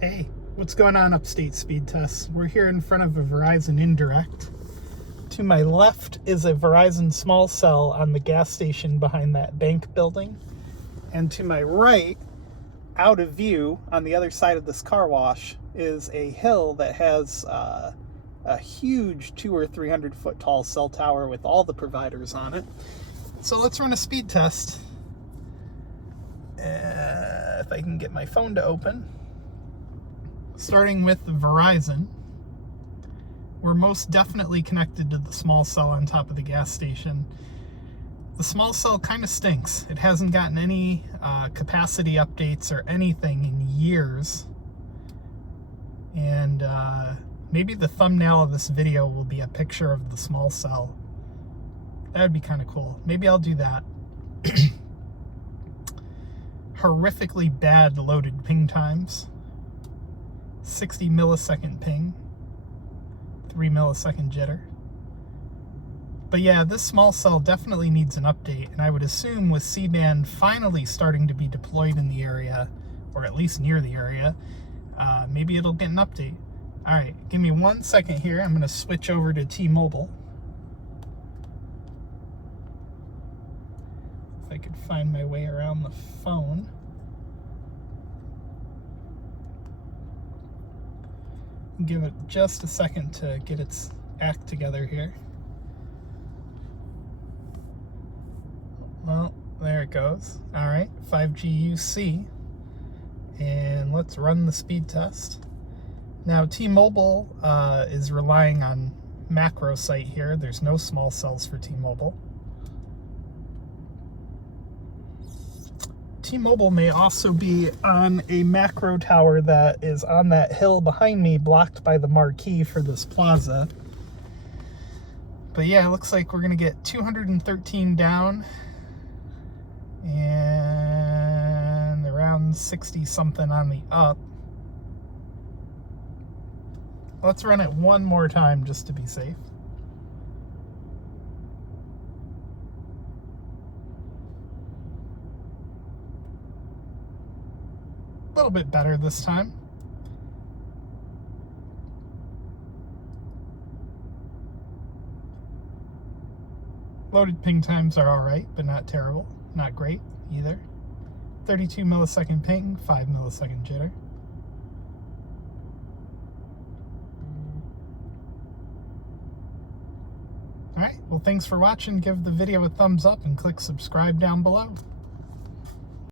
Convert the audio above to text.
Hey, what's going on, Upstate Speedtests? We're here in front of a Verizon indirect. To my left is a Verizon Small cell on the gas station behind that bank building. And to my right, out of view, on the other side of this car wash, is a hill that has a huge 200 or 300 foot tall cell tower with all the providers on it. So let's run a speed test. If I can get my phone to open. Starting with Verizon, we're most definitely connected to the small cell on top of the gas station. The small cell kind of stinks. It hasn't gotten any capacity updates or anything in years. And maybe the thumbnail of this video will be a picture of the small cell. That would be kind of cool. Maybe I'll do that. Horrifically bad loaded ping times. 60 millisecond ping, 3 millisecond jitter. But yeah, this small cell definitely needs an update, and I would assume with C-band finally starting to be deployed in the area, or at least near the area, maybe it'll get an update. Alright, give me 1 second here. I'm going to switch over to T-Mobile. If I could find my way around the phone. Give it just a second to get its act together here. Well, there it goes. Alright, 5G UC. And let's run the speed test. Now, T-Mobile is relying on macro site here. There's no small cells for T-Mobile. T-Mobile may also be on a macro tower that is on that hill behind me, blocked by the marquee for this plaza. But yeah, it looks like we're going to get 213 down and around 60 something on the up. Let's run it one more time just to be safe. A little bit better this time. Loaded ping times are alright, but not terrible. Not great either. 32 millisecond ping, 5 millisecond jitter. Alright, well, thanks for watching. Give the video a thumbs up and click subscribe down below.